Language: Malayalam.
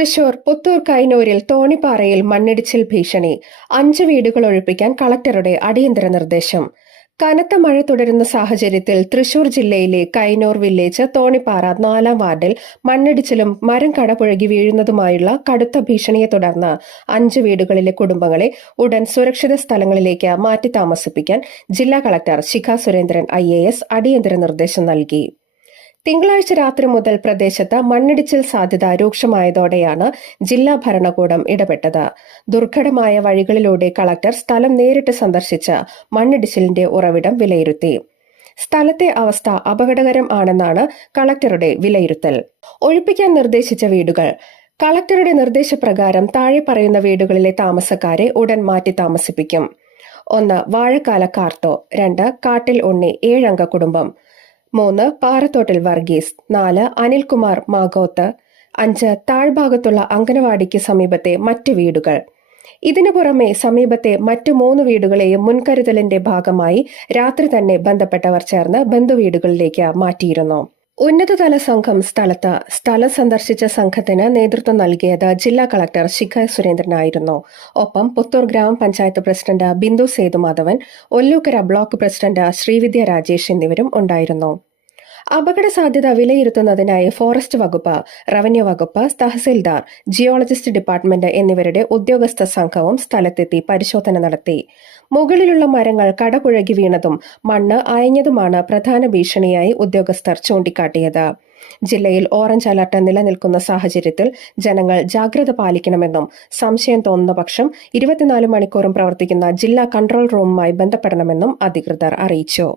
തൃശൂർ പുത്തൂർ കൈനൂരിൽ തോണിപ്പാറയിൽ മണ്ണിടിച്ചിൽ ഭീഷണി 5 വീടുകൾ ഒഴിപ്പിക്കാൻ കളക്ടറുടെ അടിയന്തര നിർദ്ദേശം. കനത്ത മഴ തുടരുന്ന സാഹചര്യത്തിൽ തൃശൂർ ജില്ലയിലെ കൈനൂർ വില്ലേജ് തോണിപ്പാറ 4-ാം വാർഡിൽ മണ്ണിടിച്ചിലും മരം കടപുഴകി വീഴുന്നതുമായുള്ള കടുത്ത ഭീഷണിയെ തുടർന്ന് 5 വീടുകളിലെ കുടുംബങ്ങളെ ഉടൻ സുരക്ഷിത സ്ഥലങ്ങളിലേക്ക് മാറ്റി താമസിപ്പിക്കാൻ ജില്ലാ കളക്ടർ ശിഖ സുരേന്ദ്രൻ IAS അടിയന്തര നിർദ്ദേശം നൽകി. തിങ്കളാഴ്ച രാത്രി മുതൽ പ്രദേശത്ത് മണ്ണിടിച്ചിൽ സാധ്യത രൂക്ഷമായതോടെയാണ് ജില്ലാ ഭരണകൂടം ഇടപെട്ടത്. ദുർഘടമായ വഴികളിലൂടെ കളക്ടർ സ്ഥലം നേരിട്ട് സന്ദർശിച്ച് മണ്ണിടിച്ചിലിന്റെ ഉറവിടം വിലയിരുത്തി. സ്ഥലത്തെ അവസ്ഥ അപകടകരം ആണെന്നാണ് കളക്ടറുടെ വിലയിരുത്തൽ. ഒഴിപ്പിക്കാൻ നിർദ്ദേശിച്ച വീടുകൾ. കളക്ടറുടെ നിർദ്ദേശപ്രകാരം താഴെ പറയുന്ന വീടുകളിലെ താമസക്കാരെ ഉടൻ മാറ്റി താമസിപ്പിക്കും. 1. വാഴക്കാല കാർട്ടോ. 2. കാട്ടിൽ ഉണ്ണി 7 അംഗ കുടുംബം. 3. പാറത്തോട്ടിൽ വർഗീസ്. 4. അനിൽകുമാർ മാഗോത്ത്. 5. താഴ്ഭാഗത്തുള്ള അംഗനവാടിക്ക് സമീപത്തെ മറ്റ് വീടുകൾ. ഇതിനു പുറമെ സമീപത്തെ മറ്റു 3 വീടുകളെയും മുൻകരുതലിന്റെ ഭാഗമായി രാത്രി തന്നെ ബന്ധപ്പെട്ടവർ ചേർന്ന് ബന്ധുവീടുകളിലേക്ക് മാറ്റിയിരുന്നു. ഉന്നതതല സംഘം സ്ഥലം സന്ദർശിച്ച സംഘത്തിന് നേതൃത്വം നൽകിയത് ജില്ലാ കളക്ടർ ശിഖ സുരേന്ദ്രനായിരുന്നു. ഒപ്പം പുത്തൂർ ഗ്രാമപഞ്ചായത്ത് president Bindu Sethumadhavan, Ollukkara block president Sreevidya Rajesh എന്നിവരും ഉണ്ടായിരുന്നു. അപകട സാധ്യത വിലയിരുത്തുന്നതിനായി ഫോറസ്റ്റ് വകുപ്പ്, റവന്യൂ വകുപ്പ്, തഹസിൽദാർ, ജിയോളജിസ്റ്റ് ഡിപ്പാർട്ട്മെന്റ് എന്നിവരുടെ ഉദ്യോഗസ്ഥ സംഘവും സ്ഥലത്തെത്തി പരിശോധന നടത്തി. മുകളിലുള്ള മരങ്ങൾ കടപുഴകി വീണതും മണ്ണ് അയഞ്ഞതുമാണ് പ്രധാന ഭീഷണിയായി ഉദ്യോഗസ്ഥർ ചൂണ്ടിക്കാട്ടിയത്. ജില്ലയിൽ ഓറഞ്ച് അലർട്ട് നിലനിൽക്കുന്ന സാഹചര്യത്തിൽ ജനങ്ങൾ ജാഗ്രത പാലിക്കണമെന്നും സംശയം തോന്നുന്ന പക്ഷം 24 മണിക്കൂറും പ്രവർത്തിക്കുന്ന ജില്ലാ കൺട്രോൾ റൂമുമായി ബന്ധപ്പെടണമെന്നും അധികൃതർ അറിയിച്ചു.